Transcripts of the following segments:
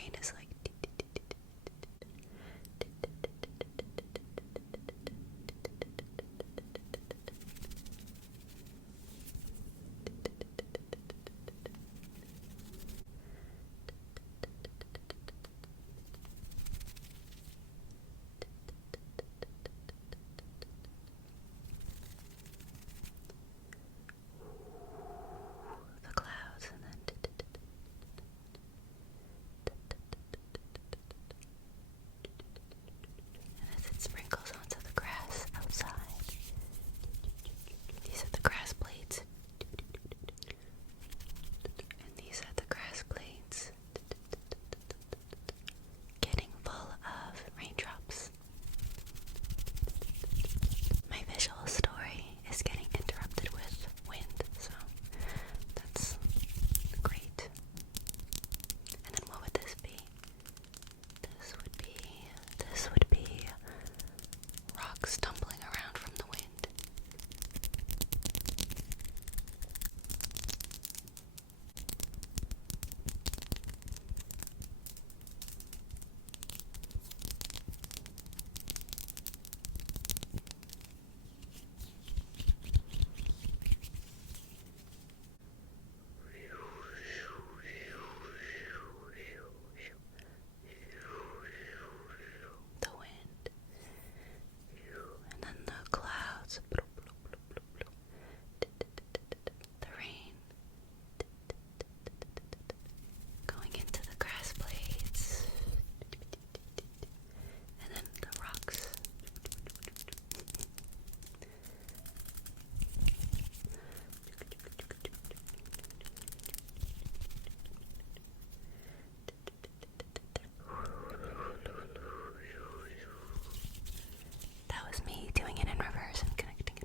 rain is like the clouds, and then and as it sprinkles onto the grass outside. These are the grass blades. And these are the grass blades getting full of raindrops. My visual story is getting interrupted with wind, so that's great. And then what would this be? This would be rocks tumbling around from the wind. The wind, and then the clouds, the rain going into the grass blades, and then the rocks. That was me doing it in reverse and connecting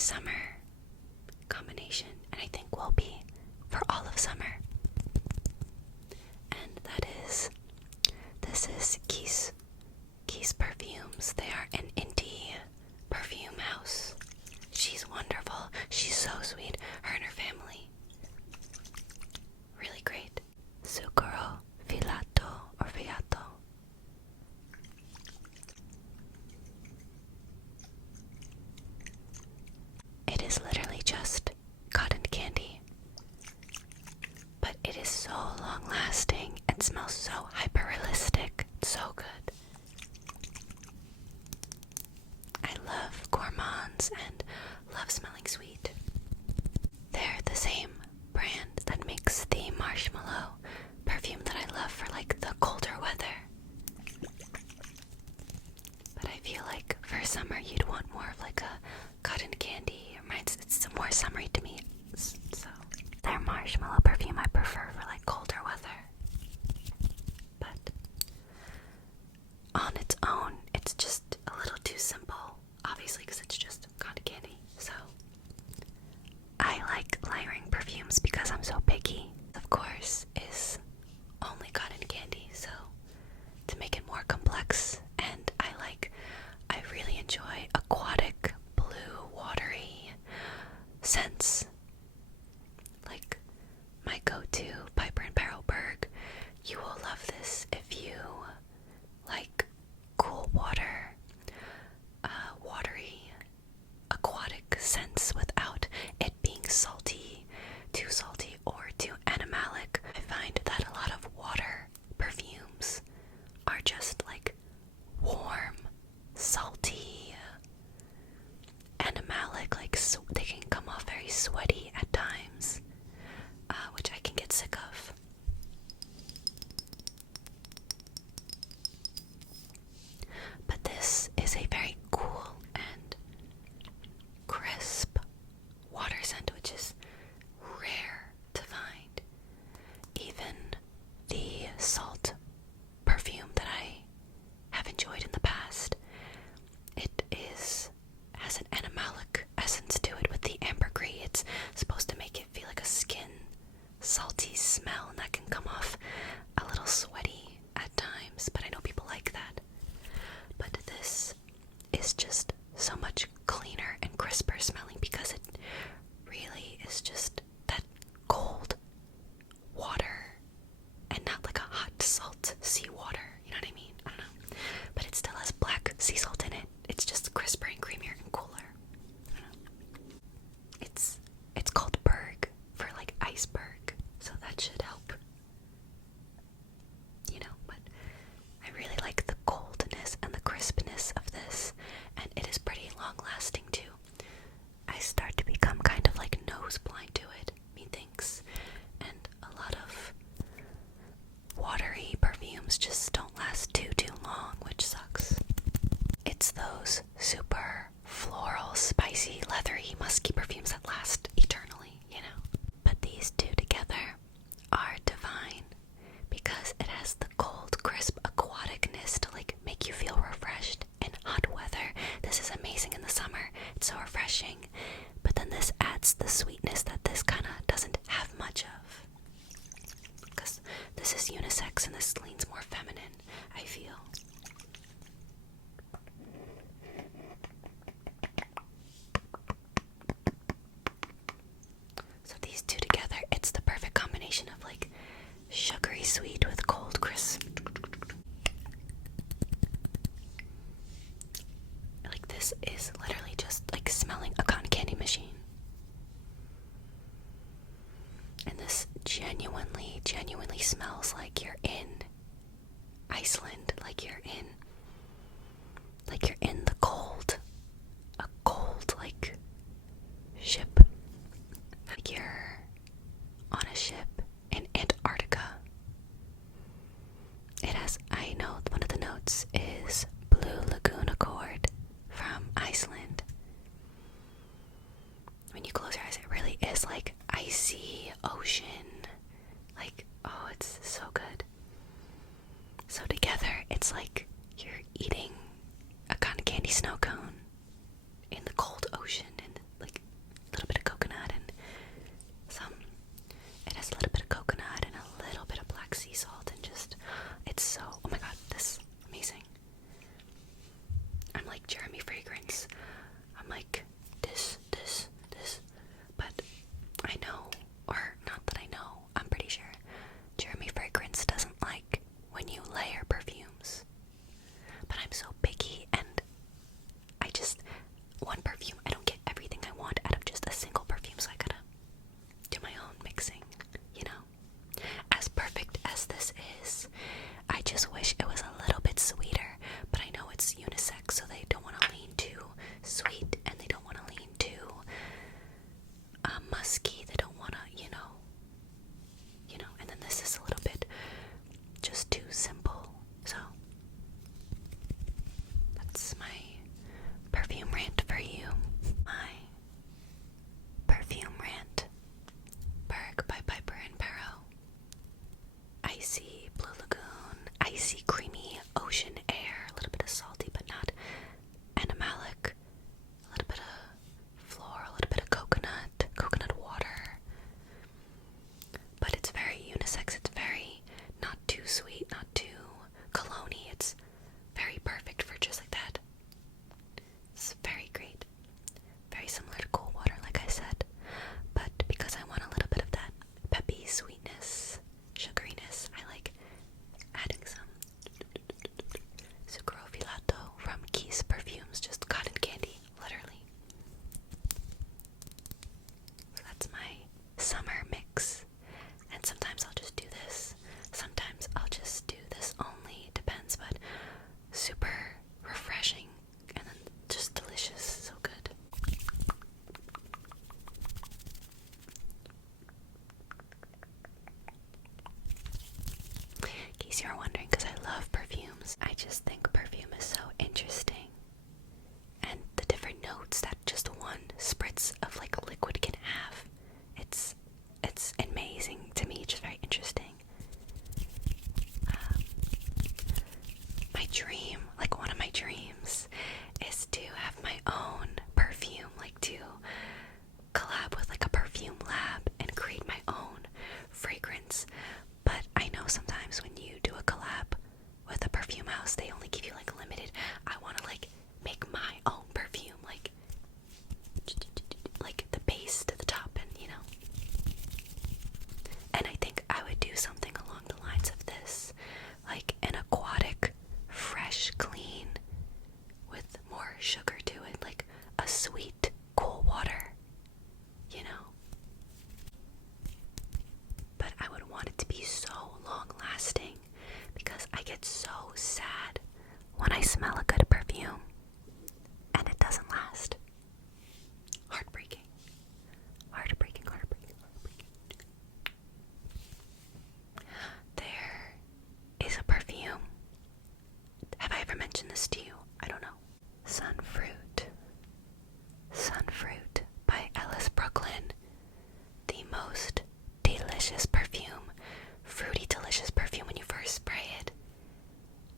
summer combination, and I think will be for all of summer. And this is Keys Perfumes. They are an indie perfume house. She's wonderful. She's so sweet. Her and her family. Really great. Sucuro Filato or Fiato. It is literally just cotton candy, but it is so long lasting and smells so hyper realistic. It's so good. I love gourmands and love smelling sweet. They're the same brand that makes the marshmallow perfume that I love for like the colder weather. But I feel like for summer you'd want more of like a cotton candy. It's more summery to me. So their marshmallow perfume I prefer for like colder weather. But on its own, it's just a little too simple, obviously, because it's just cotton candy. So I like layering perfumes because I'm so picky. Of course, is only cotton candy, so to make it more complex, and I really enjoy aquatic, blue, watery scents. Like my go-to Piper and Barrelberg. You will love this if you like cool water, watery, aquatic scents without it being salty, too salty, or too animalic. I find that a lot of water perfumes are just like warm, salty, animalic, like they can come off very sweaty at times, which I can get sick of. But this is a very cool and crisp water scent, which is rare to find. Even the salt perfume that I have enjoyed in the past, it has an animalic essence to it with the ambergris. It's supposed to make it feel like a skin salty smell, and that can come off a little sweaty at times, but I know people like that. But this is just so much cleaner and crisper smelling because it really is just that cold water and not like a hot salt seawater. You know what I mean? I don't know. But it still has black sea salt in it. It's just crisper and creamier and cooler. I don't know. It's called Berg for like iceberg, so that should help. You know, but I really like the coldness and the crispness of this, and it is pretty long lasting too. I start to become kind of like nose blind to it, methinks, and a lot of watery perfumes just don't last too long, which sucks. It's those super floral, spicy, leathery, musky perfumes that last eternally, you know? But these two together are divine because it has the cold, crisp aquaticness to like make you feel refreshed in hot weather. This is amazing in the summer. It's so refreshing. But then this adds the sweetness that this kind of doesn't have much of. Because this is unisex and this leans more feminine, I feel. So these two together, it's the perfect combination of like sugary sweet with cold crisp. Like this is literally just like smelling a cotton candy machine. And this genuinely smells like you're in Iceland, like you're in the cold, a cold like ship, like you're on a ship in Antarctica. It has, I know one of the notes is Blue Lagoon Accord from Iceland. When you close your eyes, it really is like icy ocean. Like, oh, it's so good. So together, it's like you're eating a cotton candy snow cone in the cold ocean, and like icy blue lagoon, icy creamy ocean air, a little bit of salty but not animalic, a little bit of floral, a little bit of coconut water. But it's very unisex, it's very not too sweet, not too cologne-y, it's very perfect for just like that. It's very great. Very similar to cool water, like I said. But because I want a little bit of that peppy sweetness, sugariness, I like adding some sucro filato from Keys Perfumes, just cotton candy, literally. So that's my summer mix. And sometimes I'll just do this. Sometimes I'll just do this only. Depends, but super refreshing and then just delicious. So good. In case you're wondering, because I love perfumes, I just think perfume is so interesting. And the different notes that just one spritz of like a liquid can have. It's amazing to me, just very interesting. My dream, like one of my dreams, is to have my own perfume, like to collab with like a perfume lab and create my own fragrance. But I know sometimes when you do a collab with a perfume house, they only give you like limited. I want to like make my own perfume, like the base to the top, and you know. And I think I would do something along the lines of this, like an aquatic, fresh, clean, with more sugar to it, like a sweet, cool water, you know. But I would want it to be so long lasting because I get so sad when I smell a good perfume and it doesn't last. Heartbreaking. Heartbreaking, heartbreaking, heartbreaking. There is a perfume. Have I ever mentioned this to you? I don't know. Sunfruit. Sunfruit by Ellis Brooklyn. The most delicious perfume. Fruity, delicious perfume when you first spray it.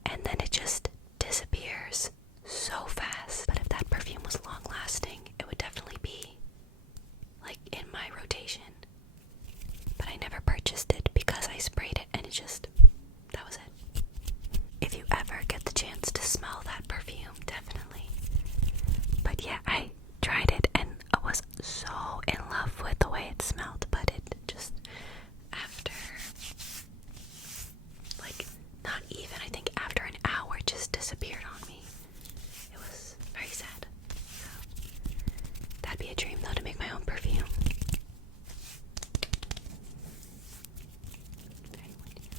And then it just disappears so fast. But if that perfume was long lasting, it would definitely be like in my rotation. But I never purchased it because I sprayed it and that was it. If you ever get the chance to smell that perfume, definitely. But yeah, I tried it and I was so in love with the way it smelled, but it just, after, like, not even, I think after an hour, it just disappeared on me. It was very sad. So, that'd be a dream though, to make my own perfume. Very windy.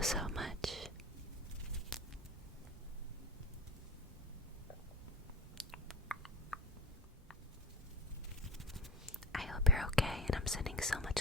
so much. I hope you're okay, and I'm sending so much